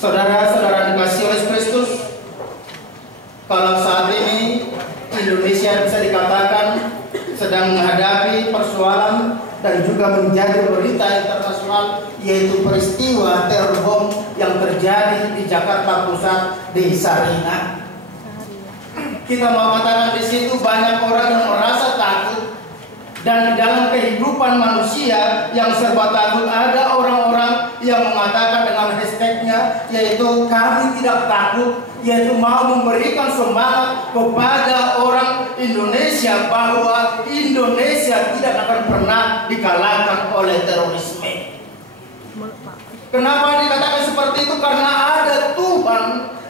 Saudara-saudara dikasihi oleh Kristus, kalau saat ini Indonesia bisa dikatakan sedang menghadapi persoalan dan juga menjadi berita internasional, yaitu peristiwa teror bom yang terjadi di Jakarta Pusat di Sarinah. Kita mau katakan di situ banyak orang yang merasa takut, dan di dalam kehidupan manusia yang serba takut ada orang-orang yang mengatakan dengan hashtagnya, yaitu kami tidak takut, yaitu mau memberikan semangat kepada orang Indonesia bahwa Indonesia tidak akan pernah dikalahkan oleh terorisme. Kenapa dikatakan seperti itu? Karena ada Tuhan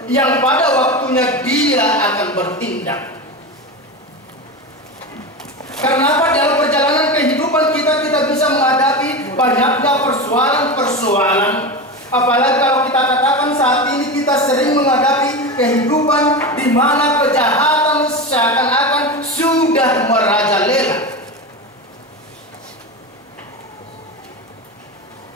yang pada waktunya Dia akan bertindak. Karena apa? Dalam perjalanan kehidupan kita bisa menghadapi banyaknya persoalan-persoalan. Apalagi kalau kita katakan saat ini kita sering menghadapi kehidupan di mana kejahatan seakan-akan sudah merajalela.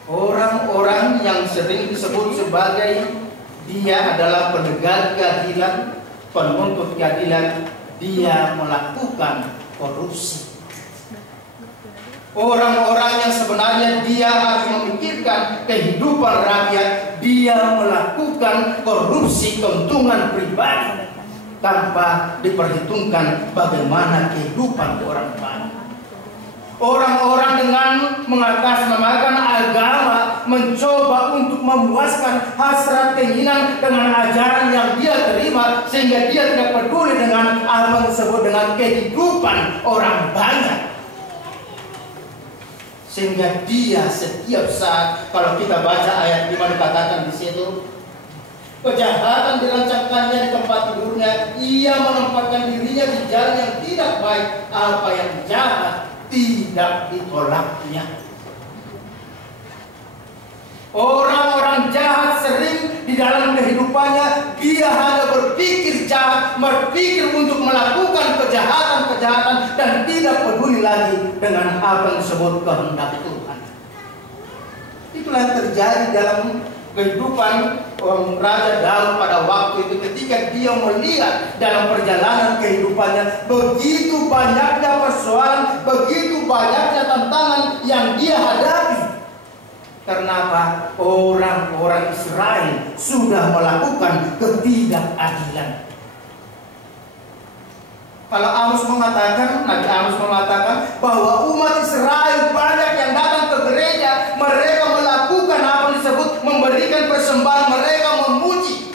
Orang-orang yang sering disebut sebagai dia adalah penegak keadilan, penuntut keadilan, dia melakukan korupsi. Orang-orang yang sebenarnya dia harus memikirkan kehidupan rakyat, dia melakukan korupsi keuntungan pribadi tanpa diperhitungkan bagaimana kehidupan orang banyak. Orang-orang dengan mengatasnamakan agama mencoba untuk memuaskan hasrat keinginan dengan ajaran yang dia terima, sehingga dia tidak peduli dengan apa yang disebut dengan kehidupan orang banyak. Sehingga dia setiap saat, kalau kita baca ayat 5 dikatakan di situ, kejahatan dirancangkannya di tempat tidurnya, ia menempatkan dirinya di jalan yang tidak baik, apa yang jahat tidak ditolaknya. Orang-orang jahat sering di dalam kehidupannya dia hanya berpikir jahat, berpikir untuk melakukan kejahatan-kejahatan dan tidak peduli lagi dengan apa yang disebut kehendak Tuhan. Itulah yang terjadi dalam kehidupan Raja Daud pada waktu itu, ketika dia melihat dalam perjalanan kehidupannya begitu banyaknya persoalan, begitu banyaknya tantangan yang dia hadapi. Karena apa? Orang-orang Israel sudah melakukan ketidakadilan. Kalau Amos mengatakan, Nabi Amos mengatakan bahwa umat Israel banyak yang datang ke gereja, mereka melakukan apa yang disebut memberikan persembahan, mereka memuji.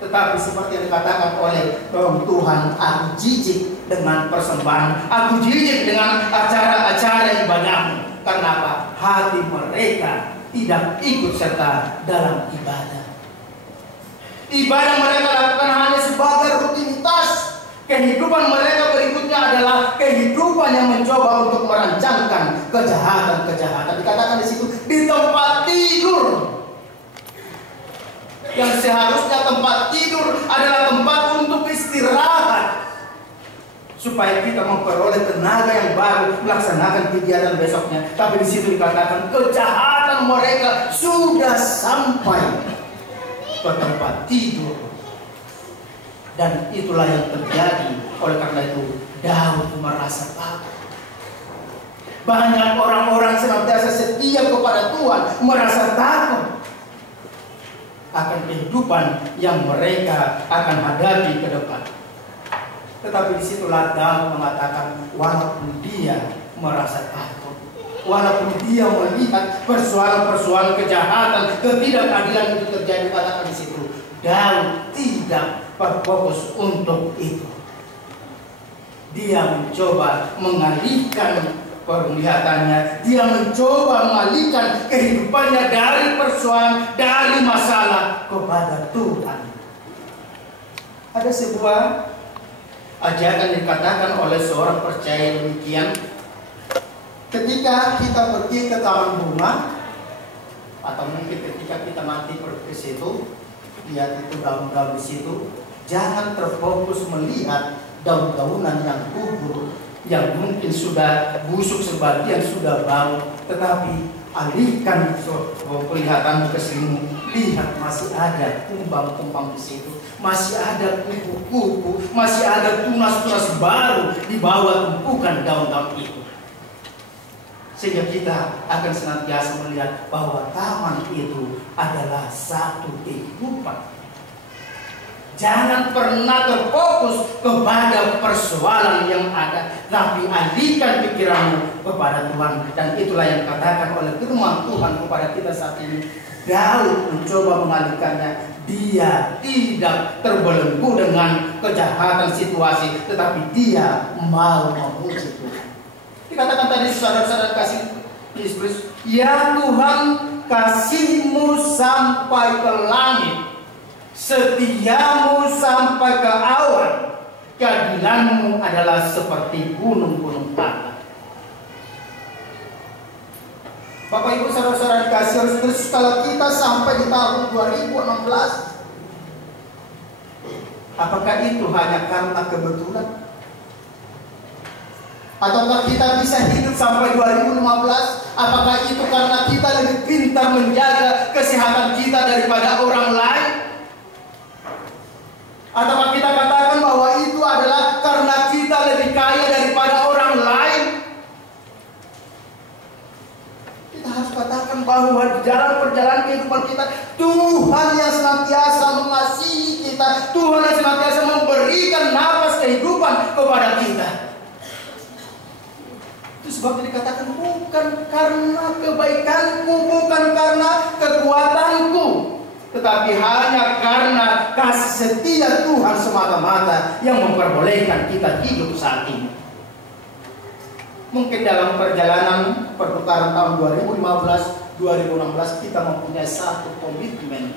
Tetapi seperti yang dikatakan oleh Tuhan, aku jijik dengan persembahan, aku jijik dengan acara-acara ibadahmu. Karena apa? Hati mereka tidak ikut serta dalam ibadah. Ibadah mereka lakukan hanya sebagai rutinitas. Kehidupan mereka berikutnya adalah kehidupan yang mencoba untuk merancangkan kejahatan-kejahatan. Dikatakan di situ, di tempat tidur. Yang seharusnya tempat tidur adalah tempat untuk istirahat, supaya kita memperoleh tenaga yang baru melaksanakan kegiatan besoknya. Tapi di situ dikatakan kejahatan mereka sudah sampai ke tempat tidur. Dan itulah yang terjadi. Oleh karena itu Daud merasa takut. Banyak orang-orang senantiasa setia kepada Tuhan merasa takut akan kehidupan yang mereka akan hadapi ke depan. Tetapi disitulah Daud mengatakan, walaupun dia merasa takut, walaupun dia melihat persoalan-persoalan kejahatan, ketidakadilan itu terjadi, katakan di situ, Daud tidak berfokus untuk itu. Dia mencoba mengalihkan penglihatannya, dia mencoba mengalihkan kehidupannya dari persoalan, dari masalah kepada Tuhan. Ada sebuah ajakan dikatakan oleh seorang percaya demikian, ketika kita pergi ke taman bunga, atau mungkin ketika kita nanti pergi ke situ, lihat itu daun-daun di situ, jangan terfokus melihat daun-daunan yang gugur, yang mungkin sudah busuk, sebagian sudah bau, tetapi alihkan penglihatan ke sini, Lihat, masih ada kumbang-kumbang di situ, masih ada kupu-kupu, masih ada tunas-tunas baru di bawah tumpukan daun-daun itu. Sehingga kita akan senantiasa melihat bahwa taman itu adalah satu kehidupan. Jangan pernah terfokus kepada persoalan yang ada, tapi alihkan pikiranmu kepada Tuhan. Dan itulah yang dikatakan oleh firman Tuhan kepada kita saat ini. Daud mencoba mengalihkannya. Dia tidak terbelenggu dengan kejahatan situasi, tetapi dia mau memuji Tuhan. Dikatakan tadi saudara-saudara kasih Yesus, ya Tuhan, kasih-Mu sampai ke langit, setiamu sampai ke awan, keadilanmu adalah seperti gunung-gunung tanah. Bapak Ibu saudara-saudara dikasih Kristus, kalau kita sampai di tahun 2016, apakah itu hanya karena kebetulan? Ataukah kita bisa hidup sampai 2015? Apakah itu karena kita lebih pintar menjaga kesehatan kita daripada orang lain? Ataukah kita katakan bahwa itu adalah karena kita lebih kaya daripada orang lain? Kita harus katakan bahwa di dalam perjalanan kehidupan kita, Tuhan yang senantiasa mengasihi kita, Tuhan yang senantiasa memberikan nafas kehidupan kepada kita. Itu sebabnya dikatakan bukan karena kebaikanku, bukan karena kekuatanku, tetapi hanya karena kasih setia Tuhan semata-mata yang memperbolehkan kita hidup saat ini. Mungkin dalam perjalanan perputaran tahun 2015-2016 kita mempunyai satu komitmen.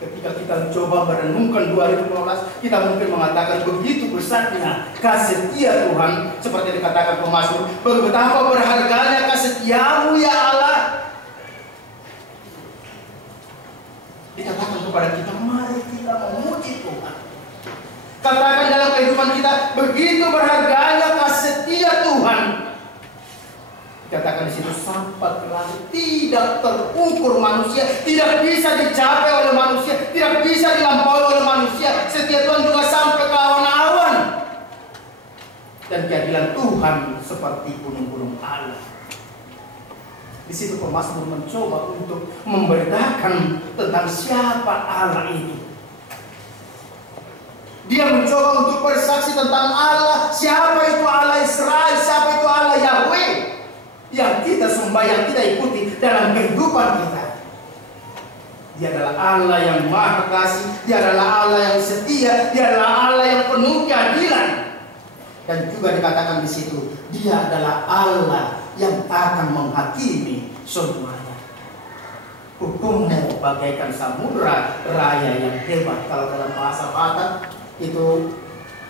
Ketika kita mencoba merenungkan 2015, kita mungkin mengatakan begitu besarnya kasih setia Tuhan, seperti dikatakan pemazmur, betapa berharganya kasih setiamu ya Allah. Dikatakan kepada kita, mari kita memuji Tuhan. Katakan dalam kehidupan kita, begitu berharganya kasih setia Tuhan. Dikatakan di situ, sampai ke langit, tidak terukur manusia, tidak bisa dicapai oleh manusia, tidak bisa dilampaui oleh manusia. Setia Tuhan juga sampai ke awan-awan. Dan keadilan Tuhan seperti gunung-gunung Allah. Di situ pemazmur mencoba untuk membedakan tentang siapa Allah itu. Dia mencoba untuk bersaksi tentang Allah, siapa itu Allah Israel, siapa itu Allah Yahweh yang kita sembah, yang kita ikuti dalam kehidupan kita. Dia adalah Allah yang maha kasih, dia adalah Allah yang setia, dia adalah Allah yang penuh keadilan. Dan juga dikatakan di situ, dia adalah Allah yang akan menghakimi semuanya. Hukummu bagaikan samudra raya yang hebat. Kalau dalam bahasa Batak itu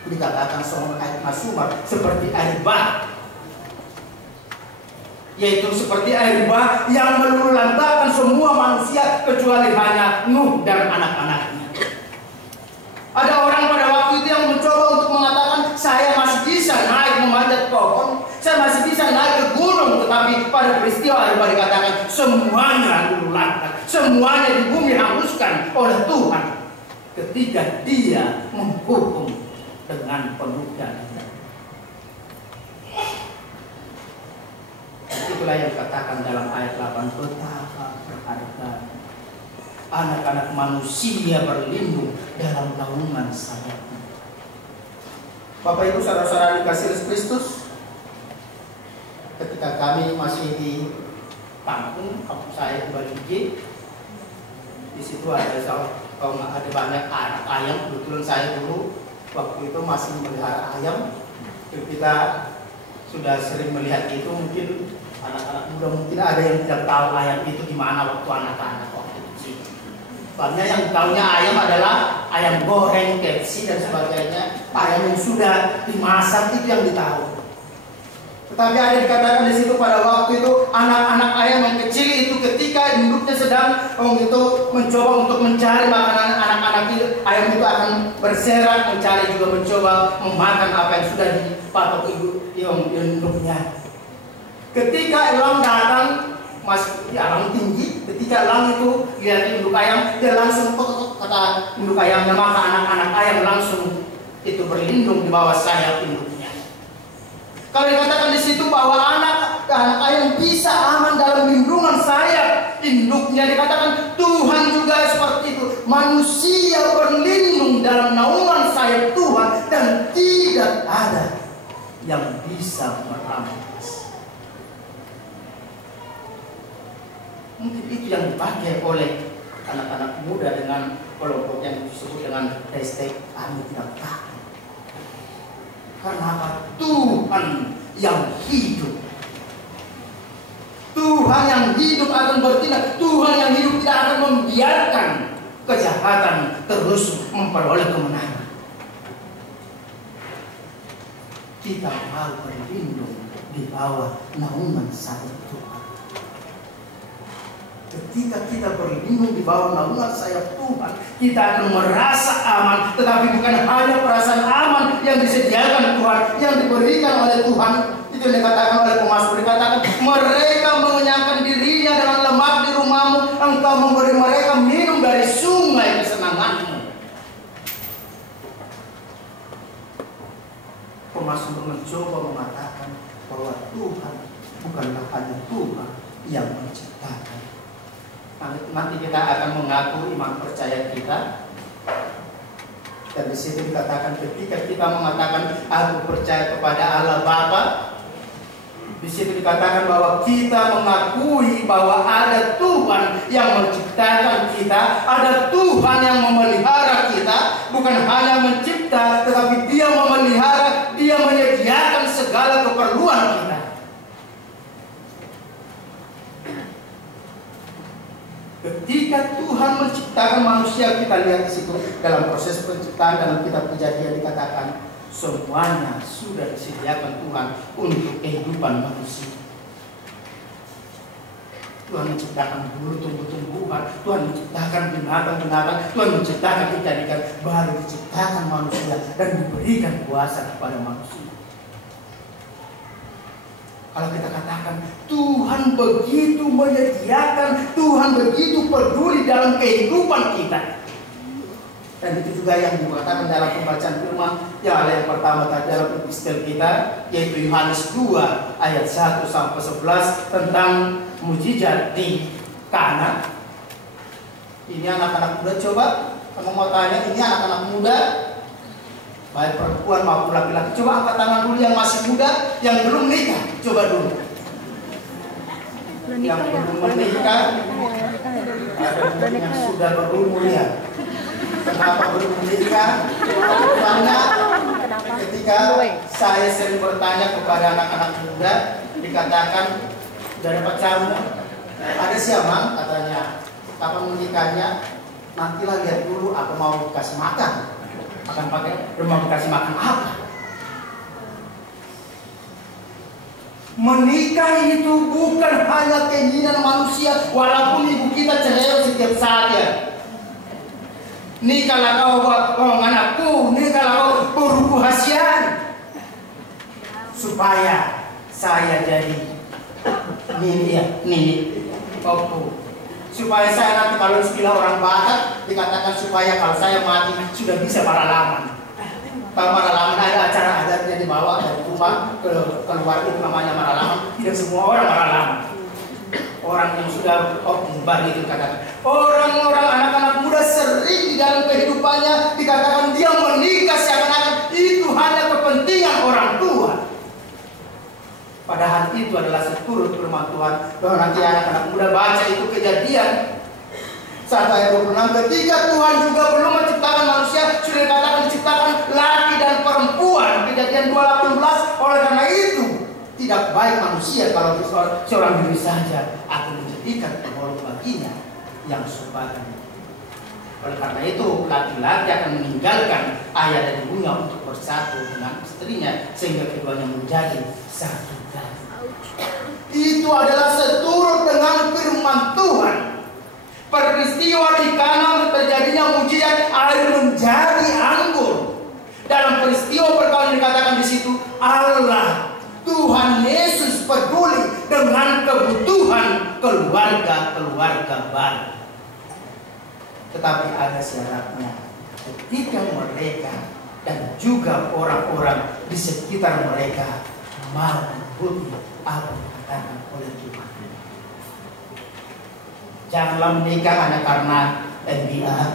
dikatakan seorang air masumar seperti air bah, yaitu seperti air bah yang meluluhlantakkan semua manusia kecuali hanya Nuh dan anak-anaknya. Ada orang pada waktu itu yang mencoba untuk mengatakan, saya masih bisa naik memanjat pohon, saya masih bisa naik ke gunung, tetapi pada peristiwa air bah dikatakan semuanya luluhlantak, semuanya di bumi hanguskan oleh Tuhan ketika dia menghukum dengan penuh keadilan. Itulah yang dikatakan dalam ayat 8, betapa berharga anak-anak manusia berlindung dalam naungan sayapnya. Bapak Ibu saudara-saudara dikasih Kristus, ketika kami masih di kampung saya di Bali, di situ ada banyak anak ayam. Kebetulan saya dulu waktu itu masih memelihara ayam. Kita sudah sering melihat itu. Mungkin anak-anak muda mungkin ada yang tidak tahu ayam itu gimana waktu anak-anak waktu kecil. Soalnya yang tahunya ayam adalah ayam goreng, KFC dan sebagainya. Ayam yang sudah dimasak itu yang ditahu. Tetapi ada dikatakan di situ pada waktu itu anak-anak ayam yang kecil itu ketika induknya sedang itu mencoba untuk mencari makanan anak-anak itu, ayam itu akan berserak mencari juga mencoba memakan apa yang sudah dipatok ibu induknya. Ketika elang datang masih di alam tinggi, ketika elang itu lihat induk ayam, dia langsung kata induk ayamnya, maka anak-anak ayam langsung itu berlindung di bawah sayap induknya. Kalau dikatakan di situ bahwa anak ayam bisa aman dalam lindungan sayap induknya, dikatakan Tuhan juga seperti itu. Manusia berlindung dalam naungan sayap Tuhan dan tidak ada yang bisa merampas. Mungkin itu yang dipakai oleh anak-anak muda dengan kelompok yang disebut dengan hashtag kami tidak takut. Karena apa? Tuhan yang hidup. Tuhan yang hidup akan bertindak. Tuhan yang hidup tidak akan membiarkan kejahatan terus memperoleh kemenangan. Kita mau berlindung di bawah naungan sayap Tuhan. Ketika kita berlindung di bawah naungan sayap Tuhan, kita akan merasa aman. Tetapi bukan hanya perasaan aman yang disediakan Tuhan, yang diberikan oleh Tuhan. Itu yang dikatakan oleh pemazmur, dikatakan mereka mengenyangkan dirinya dengan lemak di rumahmu, engkau memberi mereka minum dari sungai kesenanganmu. Pemazmur mencoba mengatakan bahwa Tuhan bukanlah hanya Tuhan yang menciptakan. Nanti kita akan mengaku iman percaya kita. Dan di situ dikatakan ketika kita mengatakan aku percaya kepada Allah Bapa, di situ dikatakan bahwa kita mengakui bahwa ada Tuhan yang menciptakan kita, ada Tuhan yang memelihara kita, bukan hanya mencipta, tetapi Dia memelihara, Dia menyediakan segala keperluan kita. Ketika Tuhan menciptakan manusia, kita lihat di situ dalam proses penciptaan dalam kitab Kejadian dikatakan semuanya sudah disediakan Tuhan untuk kehidupan manusia. Tuhan menciptakan bulu tumbuh-tumbuhan, Tuhan menciptakan binatang-binatang, Tuhan menciptakan ikan-ikan, baru diciptakan manusia dan diberikan kuasa kepada manusia. Kalau kita katakan Tuhan begitu menyediakan, Tuhan begitu peduli dalam kehidupan kita. Dan itu juga yang dikatakan dalam pembacaan firman yang ada yang pertama tadi dalam epistel kita, yaitu Yohanes 2 ayat 1 sampai 11 tentang mujizat di Kana. Ini anak-anak muda, coba kamu mau tanya, ini anak-anak muda baik perempuan maupun laki-laki, coba angkat tangan dulu yang masih muda, yang belum nikah, coba dulu. Yang belum menikah, ada yang sudah berumur ya. Kenapa belum menikah? Karena ketika saya sering bertanya kepada anak-anak muda, dikatakan dari pacarmu ada siapa? Katanya, kapan menikahnya? Nantilah lihat dulu, aku mau kasih makan. Akan pakai rumah kasih makan apa? Menikah itu bukan hanya keinginan manusia, walaupun ibu kita cerewet setiap saat ya. Nikahlah kau anakku, nikahlah kau beruku hasian, supaya saya jadi nini kau. Supaya saya nanti kalau istilah orang Batak dikatakan supaya kalau saya mati sudah bisa maralaman. Kalau maralaman ada acara adatnya dibawa dari rumah ke keluar, itu namanya maralaman. Tidak semua orang maralaman. Orang yang sudah optimal itu katakan. Orang-orang anak-anak muda sering di dalam kehidupannya dikatakan dia menikah seakan-akan itu hanya kepentingan orang tua. Padahal itu adalah seturut firman Tuhan. Bahwa nanti anak-anak muda baca itu Kejadian 1 ayat 26. Ketika Tuhan juga belum menciptakan manusia, sudah dikatakan diciptakan laki dan perempuan. Kejadian 2:18. Oleh karena itu tidak baik manusia kalau seorang diri saja akan menjadikan pengolok baginya yang sebagainya. Oleh karena itu laki-laki akan meninggalkan ayah dan ibunya untuk bersatu dengan istrinya sehingga keduanya menjadi satu. Itu adalah seturut dengan firman Tuhan. Peristiwa di Kana terjadinya mujizat air menjadi anggur. Dalam peristiwa perkawinan dikatakan di situ Allah Tuhan Yesus peduli dengan kebutuhan keluarga keluarga baru. Tetapi ada syaratnya. Ketika mereka dan juga orang-orang di sekitar mereka mau mengikuti apa yang dikatakan oleh Tuhan. Janganlah menikah hanya karena NBI.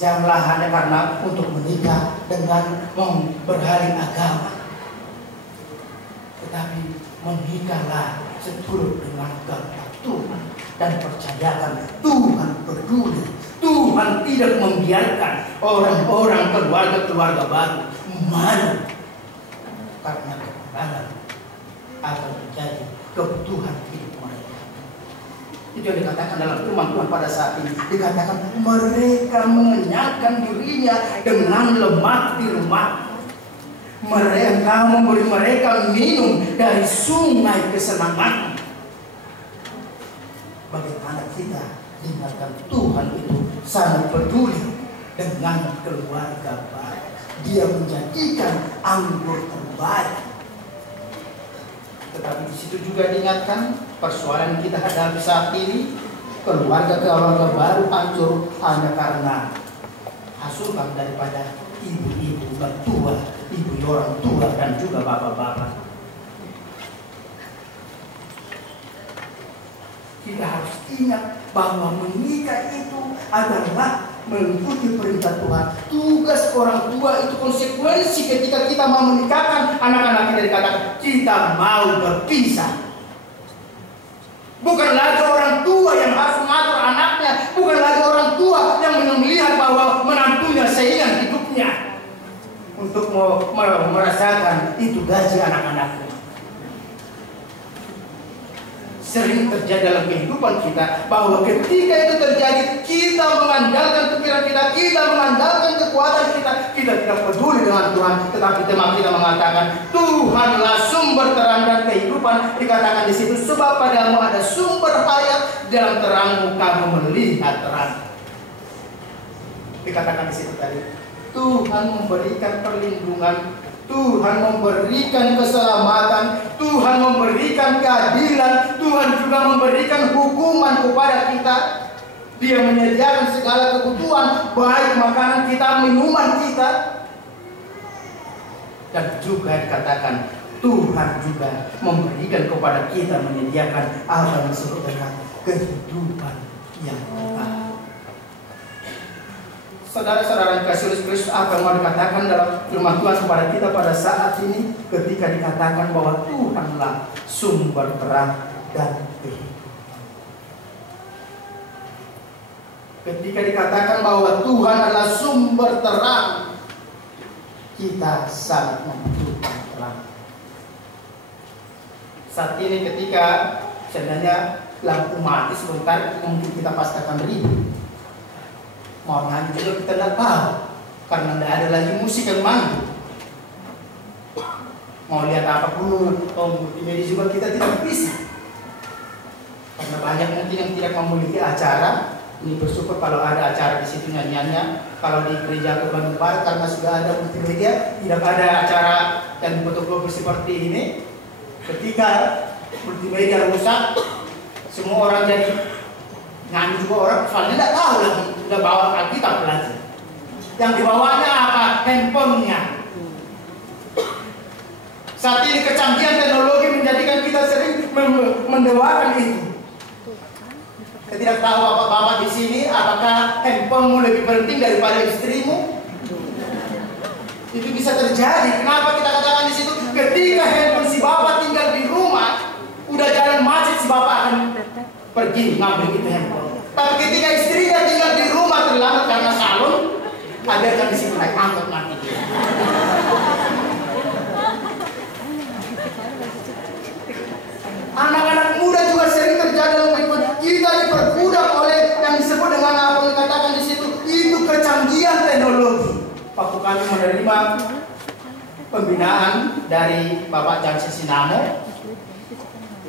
Janganlah hanya karena untuk menikah dengan beralih agama. Tetapi menikahlah seturut dengan kehendak Tuhan dan percayakan Tuhan peduli. Tuhan tidak membiarkan orang-orang keluarga baru malu karena kekurangan akan menjadi kebutuhan hidup mereka. Itu yang dikatakan dalam firman Tuhan pada saat ini. Dikatakan mereka mengenyangkan dirinya dengan lemak di rumah. Mereka memberi mereka minum dari sungai kesenangan. Bagaimana kita ingatkan Tuhan itu sangat peduli dengan keluarga baik. Dia menjadikan anggur terbaik. Tetapi di situ juga diingatkan persoalan kita hadapi saat ini, keluarga baru hancur hanya karena hasutan daripada ibu-ibu mertua, ibu orang tua dan juga bapak-bapak. Kita harus ingat bahwa menikah itu adalah mengikuti perintah Tuhan. Tugas orang tua itu konsekuensi ketika kita mau menikahkan anak-anak kita, dikatakan kita mau berpisah. Bukan lagi orang tua yang harus mengatur anaknya, bukan lagi orang tua yang melihat bahwa menantunya saingan hidupnya untuk merasakan itu gaji anak-anaknya. Sering terjadi dalam kehidupan kita bahwa ketika itu terjadi kita mengandalkan pikiran kita mengandalkan kekuatan kita tidak peduli dengan Tuhan. Tetapi teman kita mengatakan Tuhanlah sumber terang dan kehidupan. Dikatakan di situ sebab padamu ada sumber hayat, dalam terangmu kamu melihat terang. Dikatakan di situ tadi Tuhan memberikan perlindungan, Tuhan memberikan keselamatan, Tuhan memberikan keadilan, Tuhan juga memberikan hukuman kepada kita. Dia menyediakan segala kebutuhan, baik makanan kita, minuman kita. Dan juga dikatakan Tuhan juga memberikan kepada kita, menyediakan apa yang disebut dengan kehidupan yang kekal. Saudara-saudara yang kasih Kristus, apa yang mau dikatakan dalam firman Tuhan kepada kita pada saat ini ketika dikatakan bahwa Tuhanlah sumber terang dan kehidupan. Ketika dikatakan bahwa Tuhan adalah sumber terang, kita sangat membutuhkan terang. Saat ini ketika sebenarnya lampu mati sebentar, mungkin kita pasti akan ribut. Mau nyanyi juga kita tidak tahu karena tidak ada lagi musik yang main. Mau lihat apapun multimedia juga kita tidak bisa karena banyak mungkin yang tidak memiliki acara. Ini bersyukur kalau ada acara di situ nyanyiannya. Kalau di gereja ke Bandung Barat karena sudah ada multimedia, tidak ada acara yang fotokopi seperti ini. Ketika multimedia rusak, semua orang jadi nyanyi juga orang, soalnya tidak tahu lagi, udah bawa Alkitab belajar. Yang dibawanya apa? Handphonenya. Saat ini kecanggihan teknologi menjadikan kita sering mendewakan itu. Saya tidak tahu bapak-bapak di sini, apakah handphonemu lebih penting daripada istrimu? Itu bisa terjadi. Kenapa kita katakan di situ? Ketika handphone si bapak tinggal di rumah, udah jalan macet, si bapak akan pergi ngambil itu handphone. Tapi ketika istrinya tinggal di rumah terlambat karena salon, ada di situ naik angkot mati. Anak-anak muda juga sering terjadi dalam kehidupan kita, diperbudak oleh yang disebut dengan apa yang dikatakan di situ, itu kecanggihan teknologi. Waktu kami menerima pembinaan dari Bapak Jansi Sinamo,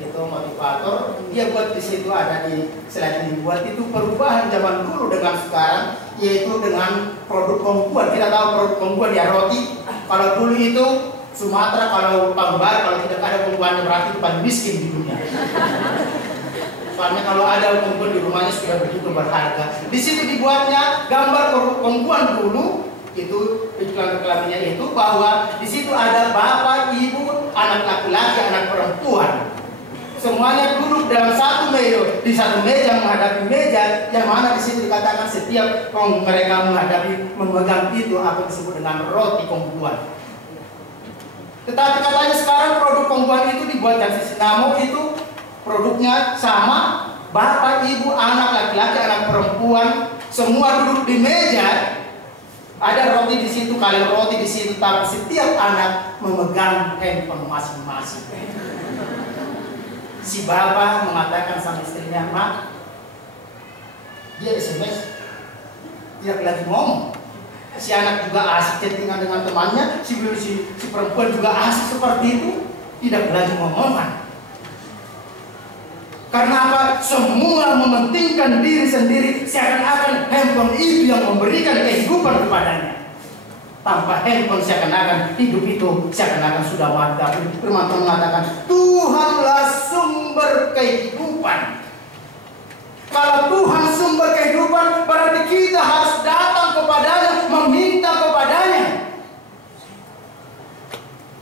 itu motivator, dia buat di situ ada di selain dibuat itu perubahan zaman dulu dengan sekarang, yaitu dengan produk kompuan. Kita tahu produk kompuan ya roti. Kalau dulu itu Sumatera kalau Pambar kalau tidak ada perempuannya berarti itu paling miskin di dunia. Soalnya kalau ada perempuan di rumahnya sudah begitu berharga. Di situ dibuatnya gambar perempuan dulu, itu iklan-iklannya itu bahwa di situ ada bapak, ibu, anak laki-laki, anak perempuan. Semuanya duduk dalam satu meja, di satu meja menghadapi meja, yang mana di situ dikatakan setiap mereka memegang itu apa disebut dengan roti kongguan. Tetapi katanya sekarang produk kongguan itu dibuat dari Sinamo itu produknya sama, bapak, ibu, anak laki-laki, anak perempuan, semua duduk di meja. Ada roti di situ, kali roti di situ, tapi setiap anak memegang handphone masing-masing. Si bapak mengatakan sama istrinya, "Mak, dia SMS, tidak lagi ngomong." Si anak juga asik chattingan dengan temannya, si perempuan juga asik seperti itu, tidak lagi ngomongan. Karena apa? Semua mementingkan diri sendiri, seakan-akan handphone itu yang memberikan kehidupan kepadanya. Tanpa handphone seakan-akan hidup itu seakan-akan sudah mati. Firman Tuhan mengatakan, Tuhanlah sumber kehidupan. Kalau Tuhan sumber kehidupan, berarti kita harus datang kepadanya, meminta kepadanya.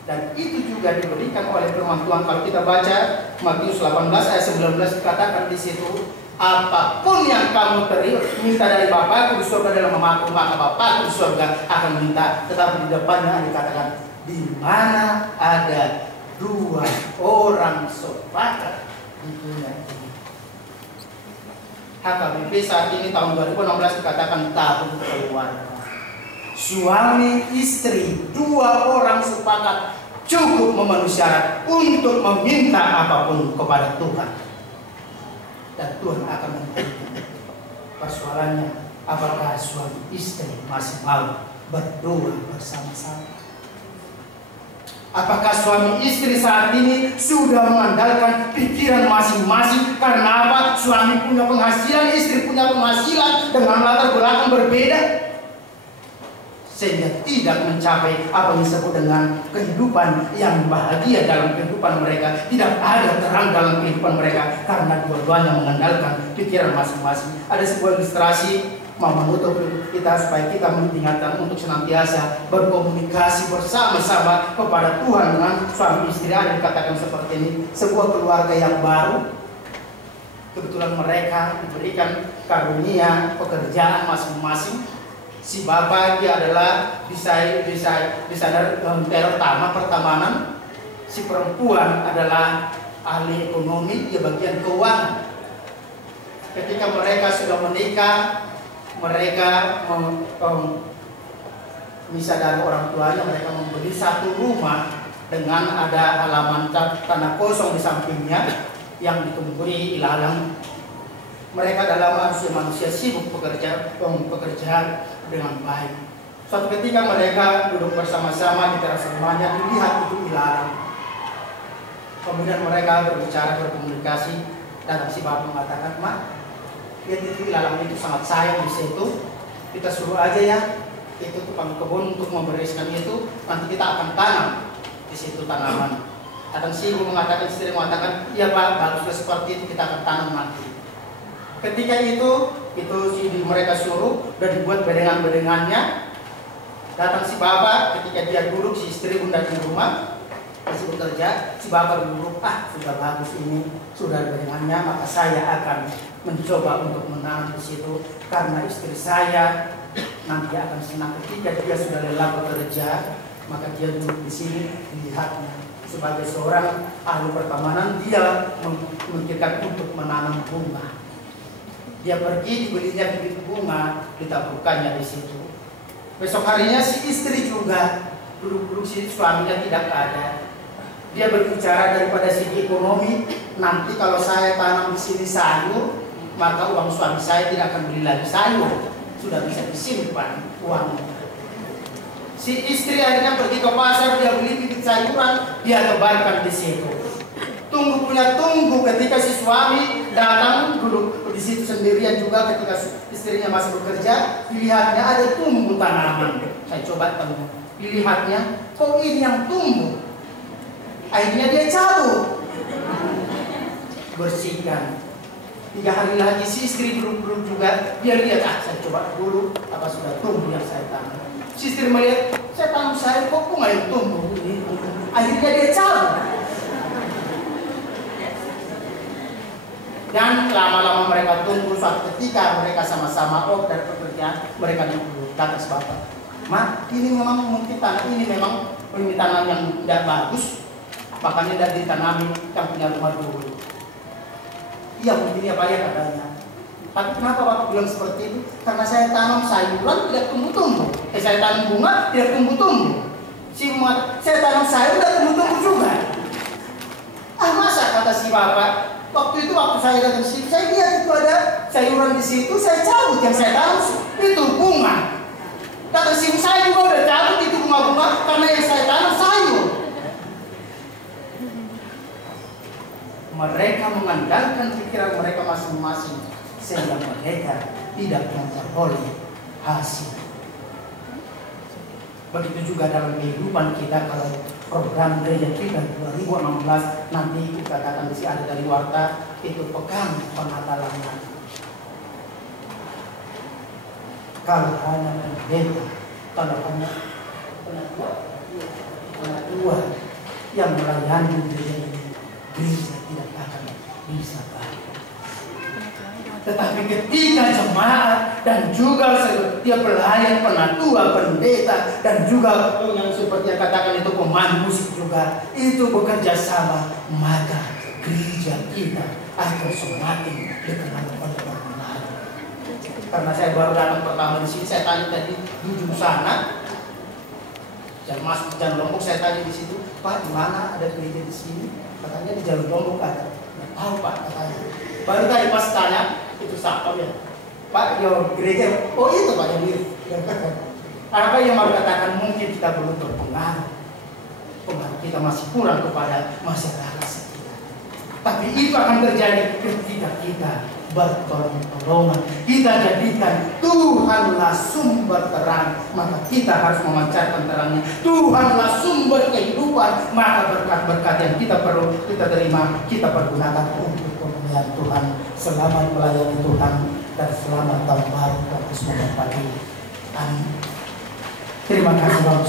Dan itu juga diberikan oleh firman Tuhan. Kalau kita baca Matius 18 ayat 19 dikatakan di situ, apapun yang kamu minta dari Bapakku di surga dalam namaku, maka Bapakku di surga akan minta. Tetapi di depannya dikatakan, di mana ada dua orang sepakat di dunia ini. HKBP saat ini tahun 2016 dikatakan tahun keluarga. Suami istri dua orang sepakat cukup memenuhi syarat untuk meminta apapun kepada Tuhan. Dan Tuhan akan memberikan. Persoalannya, apakah suami istri masih mau berdoa bersama-sama? Apakah suami istri saat ini sudah mengandalkan pikiran masing-masing? Karena apa? Suami punya penghasilan, istri punya penghasilan dengan latar belakang berbeda, sehingga tidak mencapai apa yang disebut dengan kehidupan yang bahagia dalam kehidupan mereka. Tidak ada terang dalam kehidupan mereka karena dua-duanya mengandalkan pikiran masing-masing. Ada sebuah ilustrasi mau menutup kita supaya kita mengingatkan untuk senantiasa berkomunikasi bersama-sama kepada Tuhan dengan suami istri. Ada dikatakan seperti ini, sebuah keluarga yang baru, kebetulan mereka diberikan karunia pekerjaan masing-masing. Si bapak dia adalah desainer interior pertamanan. Si perempuan adalah ahli ekonomi, dia bagian keuangan. Ketika mereka sudah menikah, mereka bisa dari orang tuanya, mereka membeli satu rumah dengan ada halaman tanah kosong di sampingnya yang ditumbuhi ilalang. Mereka adalah manusia sibuk bekerja dengan baik. Suatu ketika mereka duduk bersama-sama di teras rumahnya, dilihat itu ilalang. Kemudian mereka berbicara, berkomunikasi, dan si bapak mengatakan, "Mak, lihat itu ilalang itu sangat sayang di situ. Kita suruh aja ya, itu tukang kebun untuk membereskan itu. Nanti kita akan tanam di situ tanaman." Kadang si ibu mengatakan, istri mengatakan, "Iya Pak, baguslah seperti itu, kita akan tanam nanti." Ketika itu mereka suruh, dan dibuat bedengan-bedengannya. Datang si bapak, ketika dia duduk, si istri pun datang di rumah, masih bekerja. Si bapak duduk, sudah bagus ini, sudah ada bedengannya, maka saya akan mencoba untuk menanam di situ, karena istri saya nanti akan senang ketika dia sudah lelah bekerja, maka dia duduk di sini, dilihatnya. Sebagai seorang ahli pertamanan, dia memikirkan untuk menanam bunga. Dia pergi, dibelinya bibit bunga, ditaburkannya di situ. Besok harinya si istri juga duduk-duduk, si suaminya tidak ada. Dia berbicara daripada segi ekonomi, nanti kalau saya tanam di sini sayur, maka uang suami saya tidak akan beli lagi sayur, sudah bisa disimpan uangnya. Si istri akhirnya pergi ke pasar, dia beli bibit sayuran, dia tebarkan di situ. Tunggu ketika si suami datang duduk di situ sendirian juga, ketika istrinya masih bekerja, dilihatnya ada tumbuh tanaman. Saya coba temu, dilihatnya, kok ini yang tumbuh. Akhirnya dia cabut, bersihkan. 3 hari lagi si istri duduk juga, dia lihat, saya coba dulu apa sudah tumbuh yang saya tanam. Si istri melihat, saya tanam saya kok bunga yang tumbuh. Akhirnya dia cabut. Dan lama-lama mereka tumbuh, suatu ketika mereka sama-sama dari pekerjaan, mereka duduk ke atas bapak. Mak, ini memang mungkin tanah ini memang tanam yang tidak bagus, makanya tidak ditanami yang punya rumah dulu. Iya mungkin ya Pak ya katanya. Tapi kenapa Bapak bilang seperti itu? Karena saya tanam sayuran tidak tumbuh-tumbuh. Saya tanam bunga tidak tumbuh-tumbuh. Saya tanam sayur tidak tumbuh-tumbuh juga. Masa kata si Bapak, waktu saya datang ke situ, saya lihat itu ada sayuran di situ, saya cabut yang saya tanam itu bunga. Kata si saya juga udah cabut itu bunga-bunga karena yang saya tanam sayur. Mereka mengandalkan pikiran mereka masing-masing sehingga mereka tidak memperoleh hasil. Begitu juga dalam kehidupan kita, kalau program gereja kita 2016 nanti kita katakan di ada dari warta itu pekan penatalangan. Kalau hanya pendeta, kalau hanya penatua yang melayani gereja ini, gereja tidak akan bisa baik. Tetapi ketika jemaat dan juga setiap pelayan, penatua, pendeta, dan juga yang seperti yang katakan itu pemain musik juga, itu bekerja sama, maka gereja kita akan semakin dikenal oleh orang lain. Karena saya baru datang pertama di sini, saya tanya tadi di ujung sana, Jalan Masuk Jalan Lombok, saya tanya di situ, Pak, di mana ada gereja di sini? Katanya di Jalan Lombok ada. Nggak tahu Pak, katanya. Baru tadi pas tanya, itu satpam ya, Pak, yo gereja, oh itu Pak yang mirip. Apa yang mau katakan, mungkin kita belum berpengaruh, kita masih kurang kepada masyarakat sekitar. Tapi itu akan terjadi ketika kita bertolong-tolongan. Kita jadikan Tuhanlah sumber terang, maka kita harus memancarkan terangnya. Tuhanlah sumber kehidupan, maka berkat-berkat yang kita perlu kita terima, kita pergunakan untuk kemuliaan Tuhan. Selamat melayani Tuhan dan selamat tahun baru 2020. Amin. Terima kasih Bapak.